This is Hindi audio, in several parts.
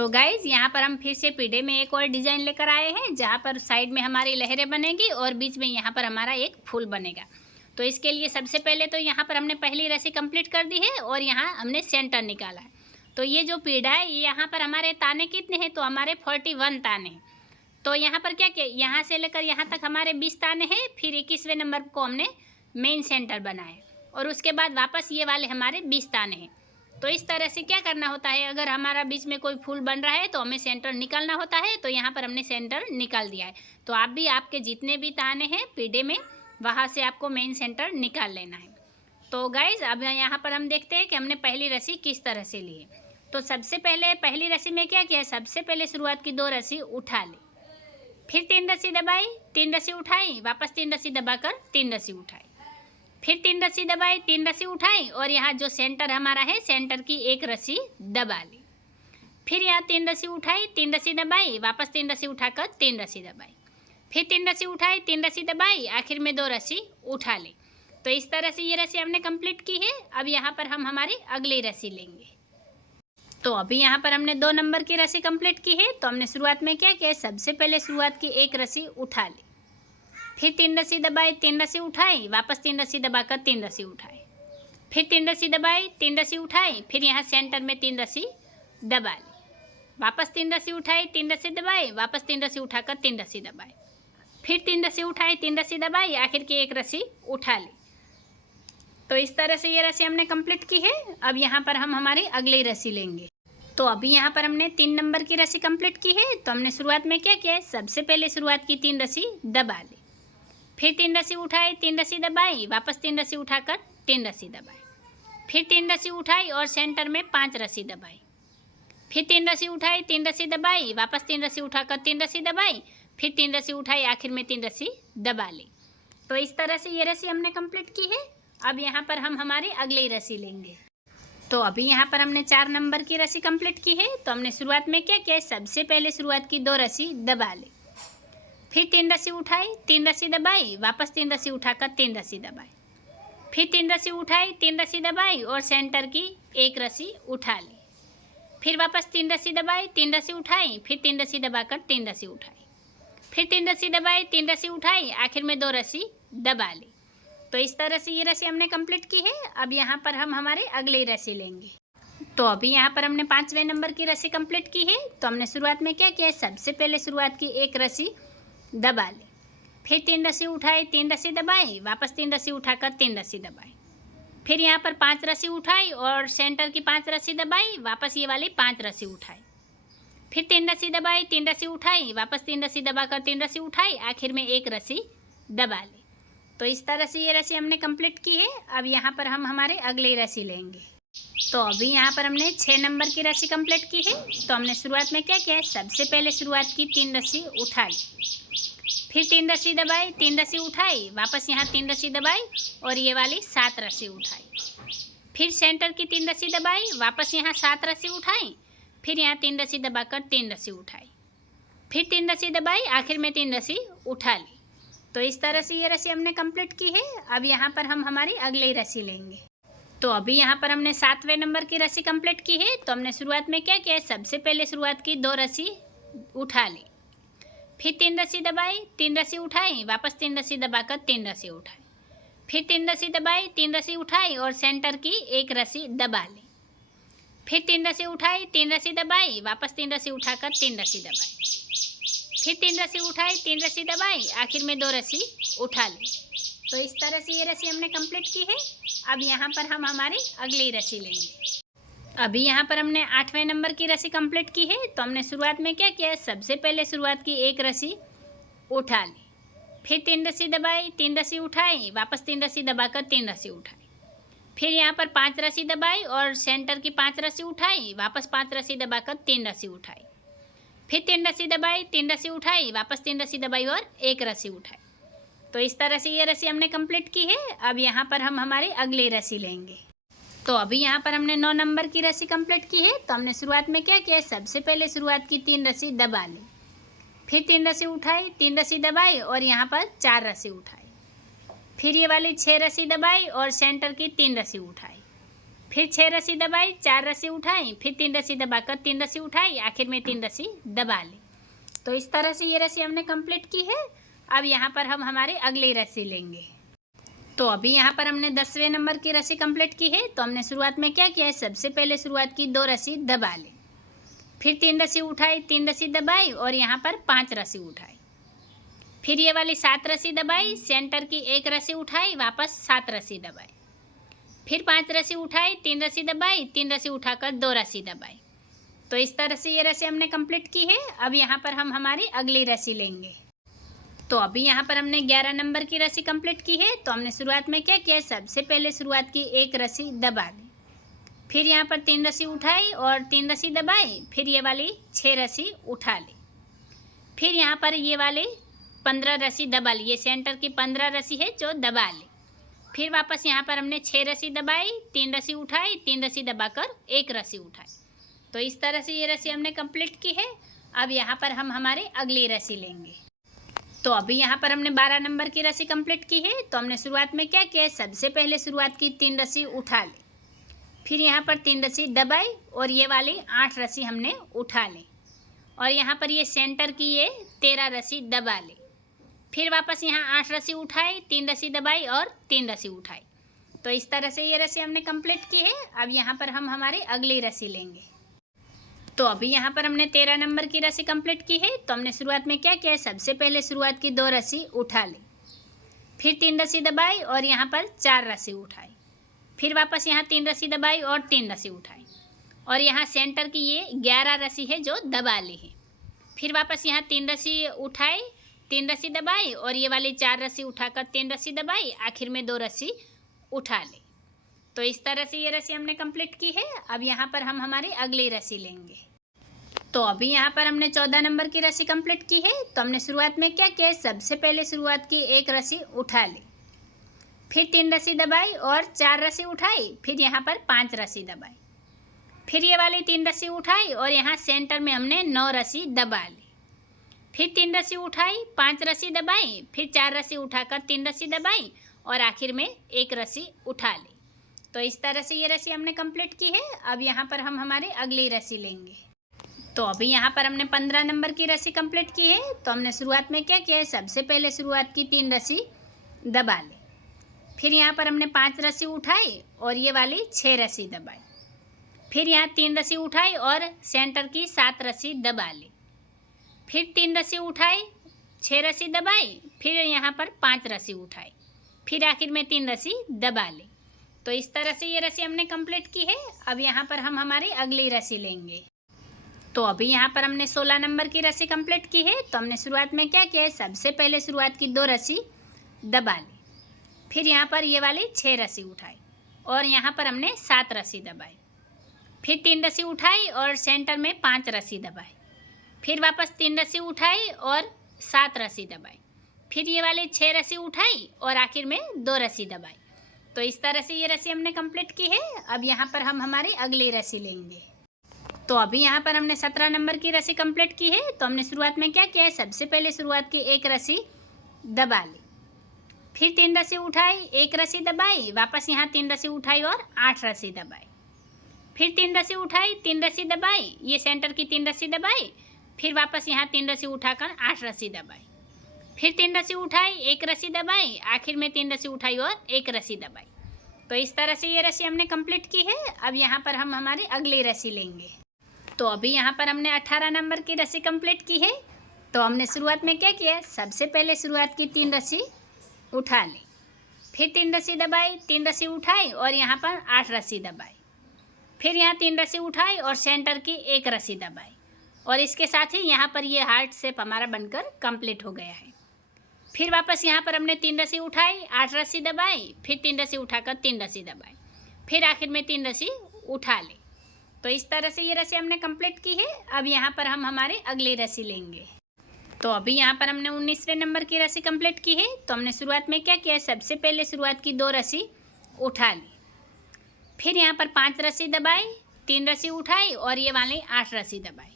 तो गाइज यहाँ पर हम फिर से पीढ़े में एक और डिजाइन लेकर आए हैं, जहाँ पर साइड में हमारी लहरें बनेगी और बीच में यहाँ पर हमारा एक फूल बनेगा। तो इसके लिए सबसे पहले तो यहाँ पर हमने पहली रस्सी कंप्लीट कर दी है और यहाँ हमने सेंटर निकाला है। तो ये जो पीढ़ा है यहाँ पर हमारे ताने कितने हैं, तो हमारे 41 ताने हैं। तो यहाँ पर क्या क्या, यहाँ से लेकर यहाँ तक हमारे 20 ताने हैं। फिर 21वें नंबर को हमने मेन सेंटर बनाए और उसके बाद वापस ये वाले हमारे 20 ताने हैं। तो इस तरह से क्या करना होता है, अगर हमारा बीच में कोई फूल बन रहा है तो हमें सेंटर निकालना होता है। तो यहाँ पर हमने सेंटर निकाल दिया है। तो आप भी आपके जितने भी ताने हैं पीढ़े में, वहाँ से आपको मेन सेंटर निकाल लेना है। तो गाइज अब यहाँ पर हम देखते हैं कि हमने पहली रस्सी किस तरह से ली है। तो सबसे पहले पहली रस्सी में क्या किया, सबसे पहले शुरुआत की 2 रस्सी उठा ली, फिर 3 रस्सी दबाई, 3 रस्सी उठाई, वापस 3 रस्सी दबाकर 3 रस्सी उठाई, फिर 3 रस्सी दबाई, 3 रस्सी उठाई और यहाँ जो सेंटर हमारा है सेंटर की 1 रस्सी दबा ली, फिर यहाँ 3 रस्सी उठाई, 3 रस्सी दबाई, वापस 3 रस्सी उठाकर 3 रस्सी दबाई, फिर 3 रस्सी उठाई, 3 रस्सी दबाई, आखिर में 2 रस्सी उठा ली। तो इस तरह से ये रस्सी हमने कंप्लीट की है। अब यहाँ पर हम हमारी अगली रस्सी लेंगे। तो अभी यहाँ पर हमने 2 नंबर की रस्सी कंप्लीट की है। तो हमने शुरुआत में क्या किया, सबसे पहले शुरुआत की 1 रस्सी उठा ली, फिर 3 रस्सी दबाई, 3 रस्सी उठाई, वापस 3 रस्सी दबाकर 3 रस्सी उठाई, फिर 3 रस्सी दबाई, 3 रस्सी उठाई, फिर यहाँ सेंटर में 3 रस्सी दबा ली, वापस 3 रस्सी उठाई, 3 रस्सी दबाई, वापस 3 रस्सी उठाकर 3 रस्सी दबाई, फिर 3 रस्सी उठाई, 3 रस्सी दबाई, आखिर की 1 रस्सी उठा ली। तो इस तरह से ये रस्सी हमने कंप्लीट की है। अब यहाँ पर हम हमारी अगली रस्सी लेंगे। तो अभी यहाँ पर हमने 3 नंबर की रस्सी कंप्लीट की है। तो हमने शुरुआत में क्या किया है, सबसे पहले शुरुआत की 3 रस्सी दबा ली, फिर 3 रस्सी उठाई, 3 रस्सी दबाई, वापस 3 रस्सी उठाकर 3 रस्सी दबाई, फिर 3 रस्सी उठाई और सेंटर में 5 रस्सी दबाई, फिर 3 रस्सी उठाई, 3 रस्सी दबाई, वापस 3 रस्सी उठाकर 3 रस्सी दबाई, फिर 3 रस्सी उठाई, आखिर में 3 रस्सी दबा ली। तो इस तरह से ये रस्सी हमने कंप्लीट की है। अब यहाँ पर हम हमारी अगली रस्सी लेंगे। तो अभी यहाँ पर हमने 4 नंबर की रस्सी कंप्लीट की है। तो हमने शुरुआत में क्या किया, सबसे पहले शुरुआत की 2 रस्सी दबा ली, फिर 3 रस्सी उठाई, 3 रस्सी दबाई, वापस 3 रस्सी उठाकर 3 रस्सी दबाई, फिर 3 रस्सी उठाई, 3 रस्सी दबाई और सेंटर की 1 रस्सी उठा ली, फिर वापस 3 रस्सी दबाई, 3 रस्सी उठाई, फिर 3 रस्सी दबाकर 3 रस्सी उठाई, फिर 3 रस्सी दबाई, 3 रस्सी उठाई, आखिर में 2 रस्सी दबा ली। तो इस तरह से ये रस्सी हमने कंप्लीट की है। अब यहाँ पर हम हमारे अगली रस्सी लेंगे। तो अभी यहाँ पर हमने 5वें नंबर की रस्सी कंप्लीट की है। तो हमने शुरुआत में क्या किया, सबसे पहले शुरुआत की 1 रस्सी दबा ली, फिर 3 रस्सी उठाई, 3 रस्सी दबाई, वापस 3 रस्सी उठाकर 3 रस्सी दबाई, फिर यहाँ पर 5 रस्सी उठाई और सेंटर की 5 रस्सी दबाई, वापस ये वाली 5 रस्सी उठाई, फिर 3 रस्सी दबाई, 3 रस्सी उठाई, वापस 3 रस्सी दबाकर 3 रस्सी उठाई, आखिर में 1 रस्सी दबा ली। तो इस तरह से ये रस्सी हमने कंप्लीट की है। अब यहाँ पर हम हमारे अगली रस्सी लेंगे। तो अभी यहाँ पर हमने 6 नंबर की रस्सी कंप्लीट की है। तो हमने शुरुआत में क्या किया है, सबसे पहले शुरुआत की 3 रस्सी उठाई, फिर 3 रस्सी दबाई, 3 रस्सी उठाई, वापस यहाँ 3 रस्सी दबाई और ये वाली 7 रस्सी उठाई, फिर सेंटर की 3 रस्सी दबाई, वापस यहाँ 7 रस्सी उठाई, फिर यहाँ 3 रस्सी दबाकर 3 रस्सी उठाई, फिर 3 रस्सी दबाई, आखिर में 3 रस्सी उठा ली। तो इस तरह से ये रस्सी हमने कंप्लीट की है। अब यहाँ पर हम हमारी अगली रस्सी लेंगे। तो अभी यहाँ पर हमने 7वें नंबर की रस्सी कंप्लीट की है। तो हमने शुरुआत में क्या किया, सबसे पहले शुरुआत की 2 रस्सी उठा ली, फिर 3 रस्सी दबाई, 3 रस्सी उठाई, वापस 3 रस्सी दबाकर 3 रस्सी उठाई, फिर 3 रस्सी दबाई, 3 रस्सी उठाई और सेंटर की 1 रस्सी दबा ली, फिर 3 रस्सी उठाई, 3 रस्सी दबाई, वापस 3 रस्सी उठाकर 3 रस्सी दबाई, फिर 3 रस्सी उठाई, 3 रस्सी दबाई, आखिर में 2 रस्सी उठा ली। तो इस तरह से ये रस्सी हमने कंप्लीट की है। अब यहाँ पर हम हमारी अगली रस्सी लेंगे। अभी यहाँ पर हमने 8वें नंबर की रस्सी कंप्लीट की है। तो हमने शुरुआत में क्या किया, सबसे पहले शुरुआत की 1 रस्सी उठा ली, फिर 3 रस्सी दबाई, 3 रस्सी उठाई, वापस 3 रस्सी दबाकर 3 रस्सी उठाई, फिर यहाँ पर 5 रस्सी दबाई और सेंटर की 5 रस्सी उठाई, वापस 5 रस्सी दबाकर 3 रस्सी उठाई, फिर 3 रस्सी दबाई, 3 रस्सी उठाई, वापस 3 रस्सी दबाई और 1 रस्सी उठाई। तो इस तरह से ये रस्सी हमने कंप्लीट की है। अब यहाँ पर हम हमारी अगली रस्सी लेंगे। तो अभी यहाँ पर हमने 9 नंबर की रस्सी कंप्लीट की है। तो हमने शुरुआत में क्या किया, सबसे पहले शुरुआत की 3 रस्सी दबा ली, फिर 3 रस्सी उठाई, 3 रस्सी दबाई और यहाँ पर 4 रस्सी उठाई, फिर ये वाली 6 रस्सी दबाई और सेंटर की 3 रस्सी उठाई, फिर 6 रस्सी दबाई, 4 रस्सी उठाई, फिर 3 रस्सी दबाकर 3 रस्सी उठाई, आखिर में 3 रस्सी दबा ली। तो इस तरह से ये रस्सी हमने कंप्लीट की है। अब यहाँ पर हम हमारी अगली रस्सी लेंगे। तो अभी यहाँ पर हमने 10वें नंबर की रस्सी कंप्लीट की है। तो हमने शुरुआत में क्या किया है, सबसे पहले शुरुआत की 2 रस्सी दबा ली, फिर 3 रस्सी उठाई, 3 रस्सी दबाई और यहाँ पर 5 रस्सी उठाई, फिर ये वाली 7 रस्सी दबाई, सेंटर की 1 रस्सी उठाई, वापस 7 रस्सी दबाई, फिर 5 रस्सी उठाई, 3 रस्सी दबाई, 3 रस्सी उठाकर 2 रस्सी दबाई। तो इस तरह से ये रस्सी हमने कंप्लीट की है। अब यहाँ पर हम हमारी अगली रस्सी लेंगे। तो अभी यहाँ पर हमने 11 नंबर की रस्सी कंप्लीट की है। तो हमने शुरुआत में क्या किया, सबसे पहले शुरुआत की 1 रस्सी दबा दी, फिर यहाँ पर 3 रस्सी उठाई और 3 रस्सी दबाई, फिर ये वाली 6 रस्सी उठा ली, फिर यहाँ पर ये वाली 15 रस्सी दबा ली, ये सेंटर की 15 रस्सी है जो दबा ली, फिर वापस यहाँ पर हमने 6 रस्सी दबाई, 3 रस्सी उठाई, 3 रस्सी दबाकर 1 रस्सी उठाई। तो इस तरह से ये रस्सी हमने कंप्लीट की है। अब यहाँ पर हम हमारी अगली रस्सी लेंगे। तो अभी यहाँ पर हमने 12 नंबर की रस्सी कंप्लीट की है। तो हमने शुरुआत में क्या किया, सबसे पहले शुरुआत की 3 रस्सी उठा ली, फिर यहाँ पर 3 रस्सी दबाई और ये वाली 8 रस्सी हमने उठा ली, और यहाँ पर ये सेंटर की ये 13 रस्सी दबा ली, फिर वापस यहाँ 8 रस्सी उठाई, 3 रस्सी दबाई और 3 रस्सी उठाई। तो इस तरह से ये रस्सी हमने कंप्लीट की है। अब यहाँ पर हम हमारी अगली रस्सी लेंगे। तो अभी यहाँ पर हमने 13 नंबर की रस्सी कंप्लीट की है। तो हमने शुरुआत में क्या किया, सबसे पहले शुरुआत की 2 रस्सी उठा ली, फिर 3 रस्सी दबाई और यहाँ पर 4 रस्सी उठाई, फिर वापस यहाँ 3 रस्सी दबाई और 3 रस्सी उठाई, और यहाँ सेंटर की ये 11 रस्सी है जो दबा ली है, फिर वापस यहाँ 3 रस्सी उठाई, 3 रस्सी दबाई और ये वाली 4 रस्सी उठाकर 3 रस्सी दबाई, आखिर में 2 रस्सी उठा ली। तो इस तरह से ये रस्सी हमने कंप्लीट की है। अब यहाँ पर हम हमारी अगली रस्सी लेंगे। तो अभी यहाँ पर हमने 14 नंबर की रस्सी कंप्लीट की है। तो हमने शुरुआत में क्या किया, सबसे पहले शुरुआत की 1 रस्सी उठा ली, फिर 3 रस्सी दबाई और 4 रस्सी उठाई, फिर यहाँ पर 5 रस्सी दबाई, फिर ये वाली 3 रस्सी उठाई और यहाँ सेंटर में हमने 9 रस्सी दबा ली, फिर 3 रस्सी उठाई, 5 रस्सी दबाई, फिर 4 रस्सी उठाकर 3 रस्सी दबाई और आखिर में 1 रस्सी उठा ली। तो इस तरह से ये रस्सी हमने कंप्लीट की है। अब यहाँ पर हम हमारी अगली रस्सी लेंगे। तो अभी यहाँ पर हमने 15 नंबर की रस्सी कंप्लीट की है। तो हमने शुरुआत में क्या किया है, सबसे पहले शुरुआत की 3 रस्सी दबा ली, फिर यहाँ पर हमने 5 रस्सी उठाई और ये वाली 6 रस्सी दबाई, फिर यहाँ 3 रस्सी उठाई और सेंटर की 7 रस्सी दबा ली, फिर 3 रस्सी उठाई, 6 रस्सी दबाई, फिर यहाँ पर 5 रस्सी उठाई, फिर आखिर में 3 रस्सी दबा ली। तो इस तरह से ये रस्सी हमने कंप्लीट की है। अब यहाँ पर हम हमारी अगली रस्सी लेंगे। तो अभी यहाँ पर हमने 16 नंबर की रस्सी कंप्लीट की है। तो हमने शुरुआत में क्या किया है, सबसे पहले शुरुआत की 2 रस्सी दबा ली, फिर यहाँ पर ये वाली 6 रस्सी उठाई और यहाँ पर हमने 7 रस्सी दबाई, फिर 3 रस्सी उठाई और सेंटर में 5 रस्सी दबाई, फिर वापस 3 रस्सी उठाई और 7 रस्सी दबाई, फिर ये वाली 6 रस्सी उठाई और आखिर में 2 रस्सी दबाई। तो इस तरह से ये रस्सी हमने कंप्लीट की है। अब यहाँ पर हम हमारी अगली रस्सी लेंगे। तो अभी यहाँ पर हमने 17 नंबर की रस्सी कंप्लीट की है। तो हमने शुरुआत में क्या किया है, सबसे पहले शुरुआत की 1 रस्सी दबा ली, फिर 3 रस्सी उठाई, 1 रस्सी दबाई, वापस यहाँ 3 रस्सी उठाई और 8 रस्सी दबाई, फिर 3 रस्सी उठाई, 3 रस्सी दबाई, ये सेंटर की 3 रस्सी दबाई, फिर वापस यहाँ 3 रस्सी उठाकर 8 रस्सी दबाई, फिर 3 रस्सी उठाई, 1 रस्सी दबाई, आखिर में 3 रस्सी उठाई और 1 रस्सी दबाई। तो इस तरह से ये रस्सी हमने कंप्लीट की है। अब यहाँ पर हम हमारी अगली रस्सी लेंगे। तो अभी यहाँ पर हमने 18 नंबर की रस्सी कंप्लीट की है। तो हमने शुरुआत में क्या किया, सबसे पहले शुरुआत की 3 रस्सी उठा ली, फिर 3 रस्सी दबाई, 3 रस्सी उठाई और यहाँ पर 8 रस्सी दबाई, फिर यहाँ 3 रस्सी उठाई और सेंटर की 1 रस्सी दबाई, और इसके साथ ही यहाँ पर ये हार्ट शेप हमारा बनकर कंप्लीट हो गया है। फिर वापस यहाँ पर हमने 3 रस्सी उठाई, 8 रस्सी दबाई, फिर 3 रस्सी उठाकर 3 रस्सी दबाई, फिर आखिर में 3 रस्सी उठा ली। तो इस तरह से ये रस्सी हमने कंप्लीट की है। अब यहाँ पर हम हमारी अगली रस्सी लेंगे। तो अभी यहाँ पर हमने 19वें नंबर की रस्सी कंप्लीट की है। तो हमने शुरुआत में क्या किया, सबसे पहले शुरुआत की 2 रस्सी उठा ली, फिर यहाँ पर 5 रस्सी दबाई, 3 रस्सी उठाई और ये वाली 8 रस्सी दबाई,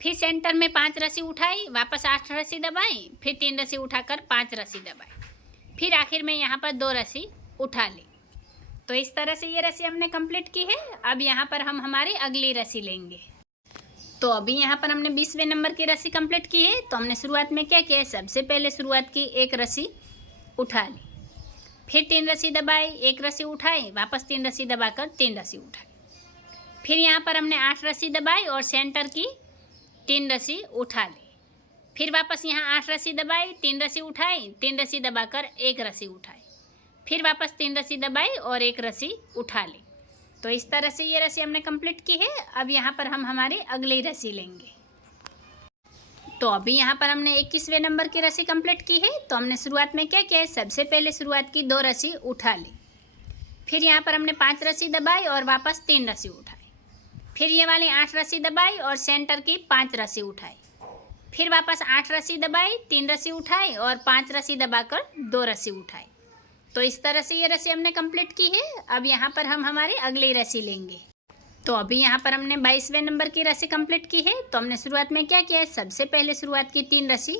फिर सेंटर में 5 रस्सी उठाई, वापस 8 रस्सी दबाई, फिर 3 रस्सी उठाकर 5 रस्सी दबाई, फिर आखिर में यहाँ पर 2 रस्सी उठा ली। तो इस तरह से ये रस्सी हमने कंप्लीट की है। अब यहाँ पर हम हमारी अगली रस्सी लेंगे। तो अभी यहाँ पर हमने 20वें नंबर की रस्सी कंप्लीट की है। तो हमने शुरुआत में क्या किया है, सबसे पहले शुरुआत की एक रस्सी उठा ली, फिर 3 रस्सी दबाई, एक रस्सी उठाई, वापस 3 रस्सी दबाकर 3 रस्सी उठाई, फिर यहाँ पर हमने 8 रस्सी दबाई और सेंटर की 3 रस्सी उठा ली, फिर वापस यहाँ 8 रस्सी दबाई, 3 रस्सी उठाई, 3 रस्सी दबाकर एक रस्सी उठाई, फिर वापस 3 रस्सी दबाई और एक रस्सी उठा ली। तो इस तरह से ये रस्सी हमने कंप्लीट की है। अब यहाँ पर हम हमारी अगली रस्सी लेंगे। तो अभी यहाँ पर हमने 21वें नंबर की रस्सी कंप्लीट की है। तो हमने शुरुआत में क्या किया है, सबसे पहले शुरुआत की 2 रस्सी उठा ली, फिर यहाँ पर हमने 5 रस्सी दबाई और वापस 3 रस्सी उठाई, फिर ये वाली 8 रस्सी दबाई और सेंटर की 5 रस्सी उठाई, फिर वापस 8 रस्सी दबाई, 3 रस्सी उठाई और 5 रस्सी दबाकर 2 रस्सी उठाई। तो इस तरह से ये रस्सी हमने कंप्लीट की है। अब यहाँ पर हम हमारी अगली रस्सी लेंगे। तो अभी यहाँ पर हमने 22वें नंबर की रस्सी कंप्लीट की है। तो हमने शुरुआत में क्या किया है, सबसे पहले शुरुआत की 3 रस्सी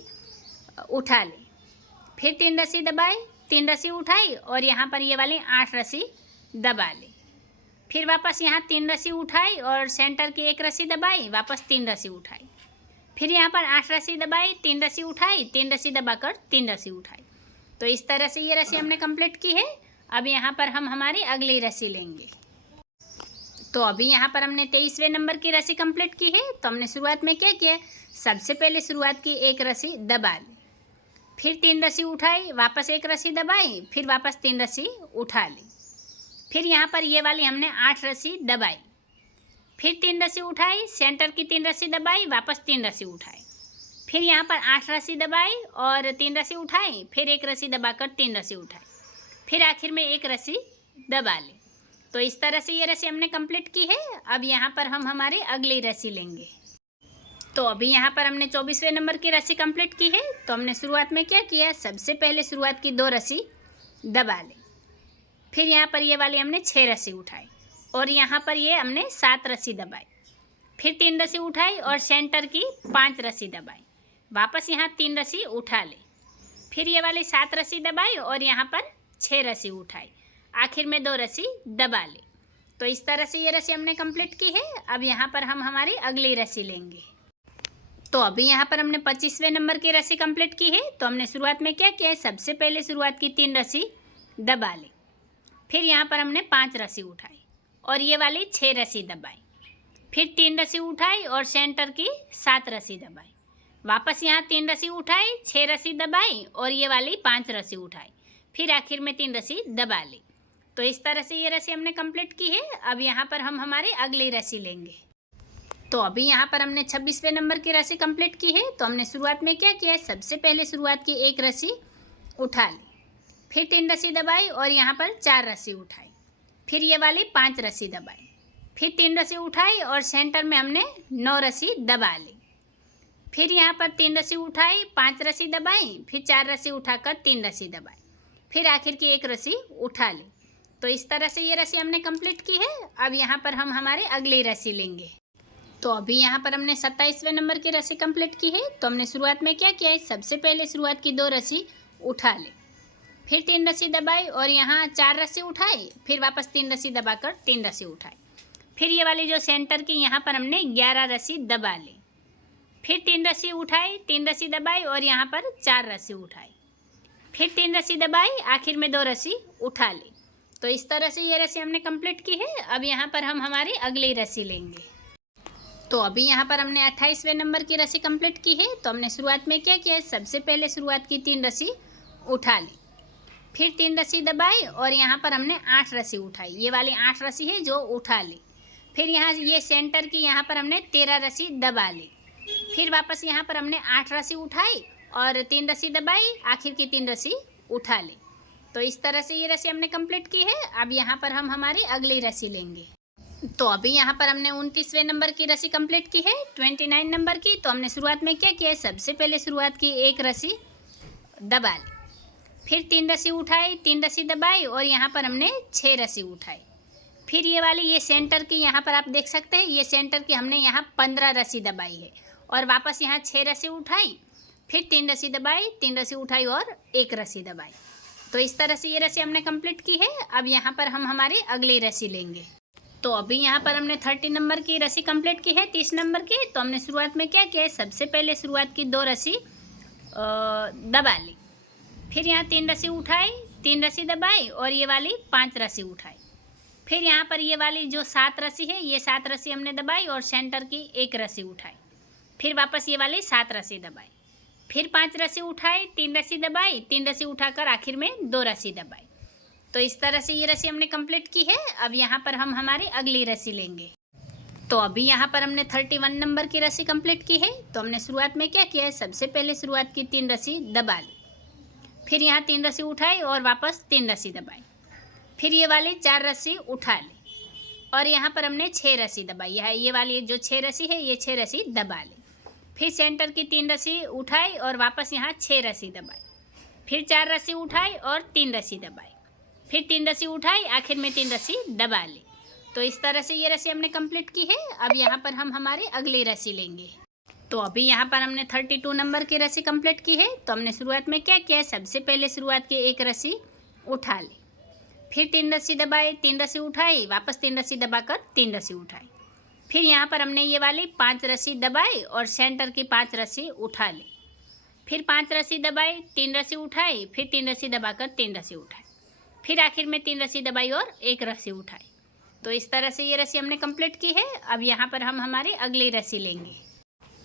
उठा ली, फिर 3 रस्सी दबाई, 3 रस्सी उठाई और यहाँ पर ये वाली 8 रस्सी दबा ली, फिर वापस यहाँ 3 रस्सी उठाई और सेंटर की एक रस्सी दबाई, वापस 3 रस्सी उठाई, फिर यहाँ पर 8 रस्सी दबाई, 3 रस्सी उठाई, 3 रस्सी दबाकर 3 रस्सी उठाई। तो इस तरह से ये रस्सी हमने कंप्लीट की है। अब यहाँ पर हम हमारी अगली रस्सी लेंगे। तो अभी यहाँ पर हमने 23वें नंबर की रस्सी कंप्लीट की है। तो हमने शुरुआत में क्या किया, सबसे पहले शुरुआत की एक रस्सी दबा ली, फिर 3 रस्सी उठाई, वापस एक रस्सी दबाई, फिर वापस 3 रस्सी उठा ली, फिर यहाँ पर ये वाली हमने 8 रस्सी दबाई, फिर 3 रस्सी उठाई, सेंटर की 3 रस्सी दबाई, वापस 3 रस्सी उठाई, फिर यहाँ पर 8 रस्सी दबाई और 3 रस्सी उठाई, फिर एक रस्सी दबाकर 3 रस्सी उठाई, फिर आखिर में एक रस्सी दबा ली। तो इस तरह से ये रस्सी हमने कंप्लीट की है। अब यहाँ पर हम हमारी अगली रस्सी लेंगे। तो अभी यहाँ पर हमने 24वें नंबर की रस्सी कंप्लीट की है। तो हमने शुरुआत में क्या किया, सबसे पहले शुरुआत की 2 रस्सी दबा ली, फिर यहाँ पर ये वाली हमने 6 रस्सी उठाई और यहाँ पर ये हमने 7 रस्सी दबाई, फिर 3 रस्सी उठाई और सेंटर की 5 रस्सी दबाई, वापस यहाँ 3 रस्सी उठा ली, फिर ये वाली 7 रस्सी दबाई और यहाँ पर 6 रस्सी उठाई, आखिर में 2 रस्सी दबा ली। तो इस तरह से ये रस्सी हमने कंप्लीट की है। अब यहाँ पर हम हमारी अगली रस्सी लेंगे। तो अभी यहाँ पर हमने 25वें नंबर की रस्सी कंप्लीट की है। तो हमने शुरुआत में क्या किया है, सबसे पहले शुरुआत की 3 रस्सी दबा ली, फिर यहाँ पर हमने 5 रस्सी उठाई और ये वाली 6 रस्सी दबाई, फिर 3 रस्सी उठाई और सेंटर की 7 रस्सी दबाई, वापस यहाँ 3 रस्सी उठाई, 6 रस्सी दबाई और ये वाली 5 रस्सी उठाई, फिर आखिर में 3 रस्सी दबा ली। तो इस तरह से ये रस्सी हमने कंप्लीट की है। अब यहाँ पर हम हमारी अगली रस्सी लेंगे। तो अभी यहाँ पर हमने 26वें नंबर की रस्सी कंप्लीट की है। तो हमने शुरुआत में क्या किया है, सबसे पहले शुरुआत की एक रस्सी उठा ली, फिर 3 रस्सी दबाई और यहाँ पर 4 रस्सी उठाई, फिर ये वाली 5 रस्सी दबाई, फिर 3 रस्सी उठाई और सेंटर में हमने 9 रस्सी दबा ली, फिर यहाँ पर 3 रस्सी उठाई, 5 रस्सी दबाई, फिर 4 रस्सी उठाकर 3 रस्सी दबाई, फिर आखिर की एक रस्सी उठा ली। तो इस तरह से ये रस्सी हमने कंप्लीट की है। अब यहाँ पर हम हमारी अगली रस्सी लेंगे। तो अभी यहाँ पर हमने 27वें नंबर की रस्सी कंप्लीट की है। तो हमने शुरुआत में क्या किया है, सबसे पहले शुरुआत की 2 रस्सी उठा ली, फिर 3 रस्सी दबाई और यहाँ 4 रस्सी उठाई, फिर वापस 3 रस्सी दबाकर 3 रस्सी उठाई, फिर ये वाली जो सेंटर की यहाँ पर हमने 11 रस्सी दबा ली, फिर 3 रस्सी उठाई, 3 रस्सी दबाई और यहाँ पर 4 रस्सी उठाई, फिर 3 रस्सी दबाई, आखिर में 2 रस्सी उठा ली। तो इस तरह से ये रस्सी हमने कंप्लीट की है। अब यहाँ पर हम हमारी अगली रस्सी लेंगे। तो अभी यहाँ पर हमने 28वें नंबर की रस्सी कंप्लीट की है। तो हमने शुरुआत में क्या किया है, सबसे पहले शुरुआत की 3 रस्सी उठा ली, फिर 3 रस्सी दबाई और यहाँ पर हमने 8 रस्सी उठाई, ये वाली 8 रस्सी है जो उठा ली, फिर यहाँ ये सेंटर की यहाँ पर हमने 13 रस्सी दबा ली, फिर वापस यहाँ पर हमने 8 रस्सी उठाई और 3 रस्सी दबाई, आखिर की 3 रस्सी उठा ली। तो इस तरह से ये रस्सी हमने कंप्लीट की है। अब यहाँ पर हम हमारी अगली रस्सी लेंगे। तो अभी यहाँ पर हमने 29वें नंबर की रस्सी कंप्लीट की है, 29 नंबर की। तो हमने शुरुआत में क्या किया है, सबसे पहले शुरुआत की एक रस्सी दबा ली, फिर 3 रस्सी उठाई, 3 रस्सी दबाई और यहाँ पर हमने 6 रस्सी उठाई, फिर ये वाली ये सेंटर की यहाँ पर आप देख सकते हैं, ये सेंटर की हमने यहाँ 15 रस्सी दबाई है और वापस यहाँ 6 रस्सी उठाई, फिर 3 रस्सी दबाई, 3 रस्सी उठाई और 1 रस्सी दबाई। तो इस तरह से ये रस्सी हमने कंप्लीट की है। अब यहाँ पर हम हमारी अगली रस्सी लेंगे। तो अभी यहाँ पर हमने 30 नंबर की रस्सी कंप्लीट की है 30 नंबर की। तो हमने शुरुआत में क्या किया है, सबसे पहले शुरुआत की 2 रस्सी दबा ली, फिर यहाँ 3 रस्सी उठाई, 3 रस्सी दबाई और ये वाली 5 रस्सी उठाई। फिर यहाँ पर ये वाली जो 7 रस्सी है, ये 7 रस्सी हमने दबाई और सेंटर की 1 रस्सी उठाई। फिर वापस ये वाली 7 रस्सी दबाई, फिर 5 रस्सी उठाई, 3 रस्सी दबाई, 3 रस्सी उठाकर आखिर में 2 रस्सी दबाई। तो इस तरह से ये रस्सी हमने कंप्लीट की है। अब यहाँ पर हम हमारी अगली रस्सी लेंगे। तो अभी यहाँ पर हमने 31 नंबर की रस्सी कंप्लीट की है। तो हमने शुरुआत में क्या किया है, सबसे पहले शुरुआत की 3 रस्सी दबा ली, फिर यहाँ 3 रस्सी उठाई और वापस 3 रस्सी दबाई, फिर ये वाली 4 रस्सी उठा ली और यहाँ पर हमने 6 रस्सी दबाई है। ये वाली जो 6 रस्सी है, ये 6 रस्सी दबा ली, फिर सेंटर की 3 रस्सी उठाई और वापस यहाँ 6 रस्सी दबाई, फिर 4 रस्सी उठाई और 3 रस्सी दबाई, फिर 3 रस्सी उठाई, आखिर में 3 रस्सी दबा ली। तो इस तरह से ये रस्सी हमने कंप्लीट की है। अब यहाँ पर हम हमारी अगली रस्सी लेंगे। तो अभी यहाँ पर हमने 32 नंबर की रस्सी कंप्लीट की है। तो हमने शुरुआत में क्या किया है, सबसे पहले शुरुआत की 1 रस्सी उठा ली, फिर 3 रस्सी दबाई, 3 रस्सी उठाई, वापस 3 रस्सी दबाकर 3 रस्सी उठाई, फिर यहाँ पर हमने ये वाली 5 रस्सी दबाई और सेंटर की 5 रस्सी उठा ली, फिर 5 रस्सी दबाई, 3 रस्सी उठाई, फिर 3 रस्सी दबाकर 3 रस्सी उठाई, फिर आखिर में 3 रस्सी दबाई और 1 रस्सी उठाई। तो इस तरह से ये रस्सी हमने कंप्लीट की है। अब यहाँ पर हम हमारी अगली रस्सी लेंगे।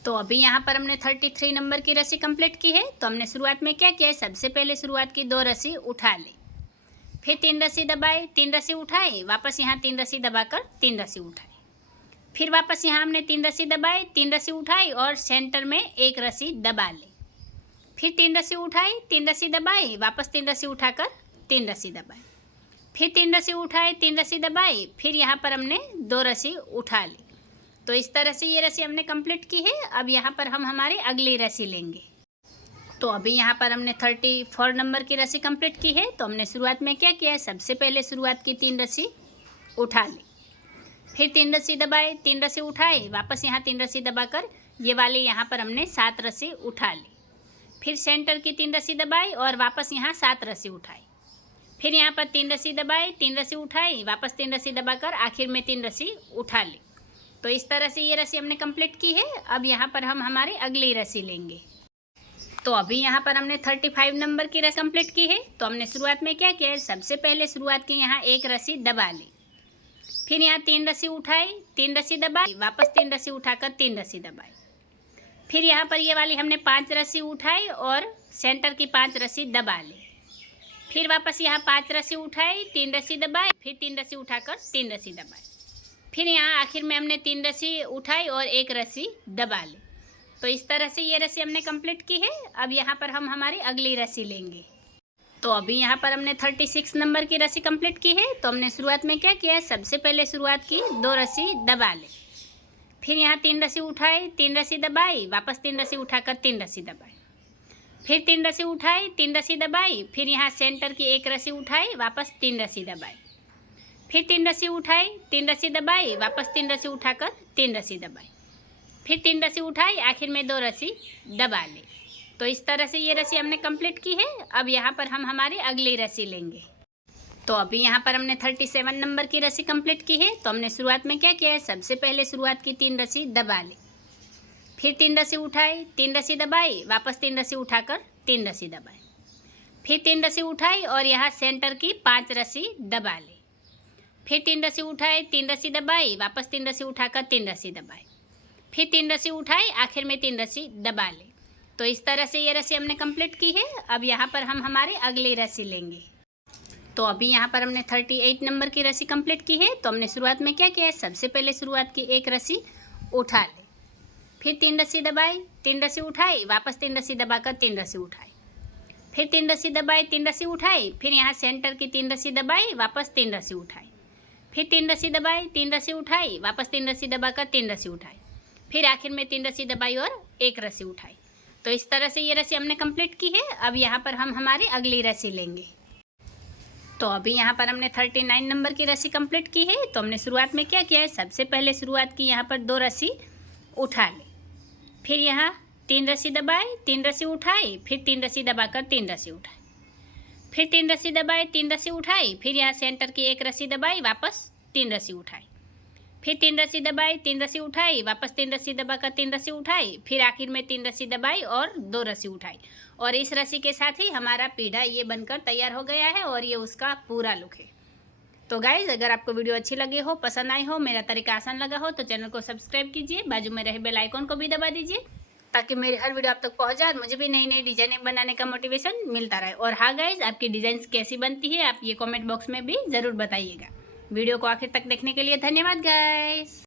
तो अभी यहाँ पर हमने 33 नंबर की रस्सी कंप्लीट की है। तो हमने शुरुआत में क्या किया है, सबसे पहले शुरुआत की 2 रस्सी उठा ली, फिर 3 रस्सी दबाई, 3 रस्सी उठाई, वापस यहाँ 3 रस्सी दबाकर 3 रस्सी उठाई, फिर वापस यहाँ हमने 3 रस्सी दबाई, 3 रस्सी उठाई और सेंटर में 1 रस्सी दबा ली, फिर 3 रस्सी उठाई, 3 रस्सी दबाई, वापस 3 रस्सी उठाकर 3 रस्सी दबाई, फिर 3 रस्सी उठाई, 3 रस्सी दबाई, फिर यहाँ पर हमने 2 रस्सी उठा ली। तो इस तरह से ये रस्सी हमने कंप्लीट की है। अब यहाँ पर हम हमारी अगली रस्सी लेंगे। तो अभी यहाँ पर हमने 34 नंबर की रस्सी कंप्लीट की है। तो हमने शुरुआत में क्या किया है, सबसे पहले शुरुआत की 3 रस्सी उठा ली, फिर 3 रस्सी दबाई, 3 रस्सी उठाई, वापस यहाँ 3 रस्सी दबाकर ये वाली यहाँ पर हमने 7 रस्सी उठा ली, फिर सेंटर की 3 रस्सी दबाई और वापस यहाँ 7 रस्सी उठाई, फिर यहाँ पर 3 रस्सी दबाई, 3 रस्सी उठाई, वापस 3 रस्सी दबाकर आखिर में 3 रस्सी उठा ली। तो इस तरह से ये रस्सी हमने कंप्लीट की है। अब यहाँ पर हम हमारी अगली रस्सी लेंगे। तो अभी यहाँ पर हमने 35 नंबर की रस्सी कंप्लीट की है। तो हमने शुरुआत में क्या किया है, सबसे पहले शुरुआत की यहाँ 1 रस्सी दबा ली, फिर यहाँ 3 रस्सी उठाई, 3 रस्सी दबाई, वापस 3 रस्सी उठाकर 3 रस्सी दबाई, फिर यहाँ पर ये वाली हमने 5 रस्सी उठाई और सेंटर की 5 रस्सी दबा ली, फिर वापस यहाँ 5 रस्सी उठाई, 3 रस्सी दबाई, फिर 3 रस्सी उठाकर 3 रस्सी दबाई, फिर यहाँ आखिर में हमने 3 रस्सी उठाई और 1 रस्सी दबा ली। तो इस तरह से ये रस्सी हमने कंप्लीट की है। अब यहाँ पर हम हमारी अगली रस्सी लेंगे। तो अभी यहाँ पर हमने 36 नंबर की रस्सी कंप्लीट की है। तो हमने शुरुआत में क्या किया है, सबसे पहले शुरुआत की 2 रस्सी दबा ली, फिर यहाँ 3 रस्सी उठाई, 3 रस्सी दबाई, वापस 3 रस्सी उठाकर 3 रस्सी दबाई, फिर 3 रस्सी उठाई, 3 रस्सी दबाई, फिर यहाँ सेंटर की 1 रस्सी उठाई, वापस 3 रस्सी दबाई, फिर 3 रस्सी उठाई, 3 रस्सी दबाई, वापस 3 रस्सी उठाकर 3 रस्सी दबाई, फिर 3 रस्सी उठाई, आखिर में 2 रस्सी दबा ली। तो इस तरह से ये रस्सी हमने कंप्लीट की है। अब यहाँ पर हम हमारी अगली रस्सी लेंगे। तो अभी यहाँ पर हमने 37 नंबर की रस्सी कंप्लीट की है। तो हमने शुरुआत में क्या किया है, सबसे पहले शुरुआत की 3 रस्सी दबा ली, फिर 3 रस्सी उठाई, 3 रस्सी दबाई, वापस 3 रस्सी उठाकर 3 रस्सी दबाई, फिर 3 रस्सी उठाई और यहाँ सेंटर की 5 रस्सी दबा ली, फिर 3 रस्सी उठाई, 3 रस्सी दबाई, वापस 3 रस्सी उठाकर 3 रस्सी दबाई, फिर 3 रस्सी उठाई, आखिर में 3 रस्सी दबा ली। तो इस तरह से ये रस्सी हमने कंप्लीट की है। अब यहाँ पर हम हमारी अगली रस्सी लेंगे। तो अभी यहाँ पर हमने 38 नंबर की रस्सी कंप्लीट की है। तो हमने शुरुआत में क्या किया है, सबसे पहले शुरुआत की 1 रस्सी उठा ली, फिर 3 रस्सी दबाई, 3 रस्सी उठाई, वापस 3 रस्सी दबाकर 3 रस्सी उठाई, फिर 3 रस्सी दबाई, 3 रस्सी उठाई, फिर यहाँ सेंटर की 3 रस्सी दबाई, वापस 3 रस्सी उठाई, फिर 3 रस्सी दबाई, 3 रस्सी उठाई, वापस 3 रस्सी दबाकर 3 रस्सी उठाई, फिर आखिर में 3 रस्सी दबाई और 1 रस्सी उठाई। तो इस तरह से ये रस्सी हमने कंप्लीट की है। अब यहाँ पर हम हमारी अगली रस्सी लेंगे। तो अभी यहाँ पर हमने 39 नंबर की रस्सी कंप्लीट की है। तो हमने शुरुआत में क्या किया है, सबसे पहले शुरुआत की यहाँ पर 2 रस्सी उठा ली, फिर यहाँ 3 रस्सी दबाई, 3 रस्सी उठाई, फिर 3 रस्सी दबाकर 3 रस्सी उठाई, फिर 3 रस्सी दबाई, 3 रस्सी उठाई, फिर यहाँ सेंटर की 1 रस्सी दबाई, वापस 3 रस्सी उठाई, फिर 3 रस्सी दबाई, 3 रस्सी उठाई, वापस 3 रस्सी दबाकर 3 रस्सी उठाई, फिर आखिर में 3 रस्सी दबाई और 2 रस्सी उठाई। और इस रस्सी के साथ ही हमारा पीढ़ा ये बनकर तैयार हो गया है और ये उसका पूरा लुक है। तो गाइज़, अगर आपको वीडियो अच्छी लगी हो, पसंद आई हो, मेरा तरीका आसान लगा हो तो चैनल को सब्सक्राइब कीजिए, बाजू में रहे बेल आइकॉन को भी दबा दीजिए ताकि मेरी हर वीडियो आप तक पहुंच जाए, मुझे भी नई नई डिजाइनिंग बनाने का मोटिवेशन मिलता रहे। और हाँ गाइज़, आपकी डिज़ाइंस कैसी बनती है आप ये कमेंट बॉक्स में भी ज़रूर बताइएगा। वीडियो को आखिर तक देखने के लिए धन्यवाद गाइज़।